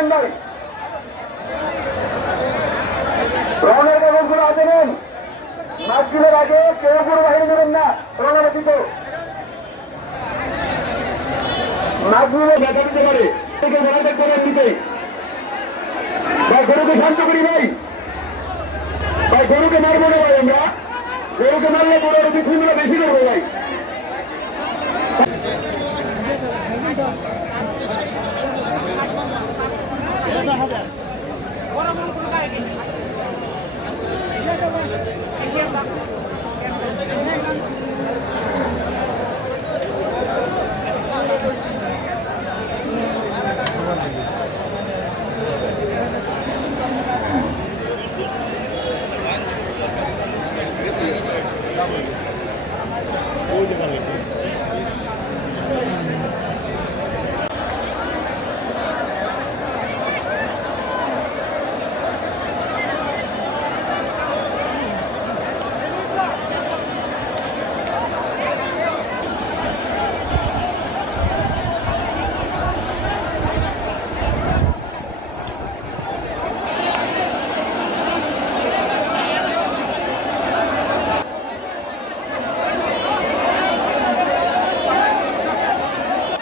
নেন ভাই, রওনার কাগজগুলো হাতে নেন। মাসজিদের আগে কেউ গরু বাহিনী দেবেন না, রওনা ব্যতীত। মাসজিদে দেখা দিতে পারে বলাতে করেন দিতে ভাই, গরুকে শান্ত করি ভাই। ভাই গরুকে মারবো না ভাই, আমরা গরুকে মারলে গরুর বিক্রিগুলো বেশি করবো ভাই।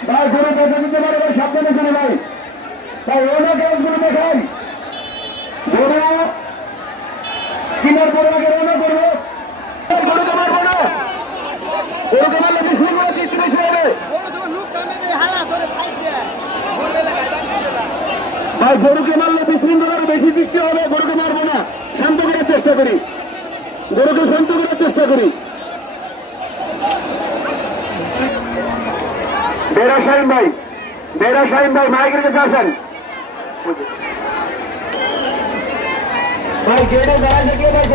ভাই গরু দেখা দিতে পারে ভাই, সাবধানে চলে ভাই। ভাই ওনা গাছগুলো দেখাই, গরু কিনার পরে আগে রওনা করবো। গরুকে মারবো না, গরুকে মারলে বিশৃঙ্খলা সৃষ্টি বেশি হবে। ভাই গরুকে মারলে বিশৃঙ্খলার বেশি সৃষ্টি হবে, গরুকে মারবো না, শান্ত করার চেষ্টা করি, গরুকে শান্ত করার চেষ্টা করি। বেরা শাহিন ভাই মাইকের কাছে আসেন ভাই, গেটে দাঁড়ায় থাকলে ভাই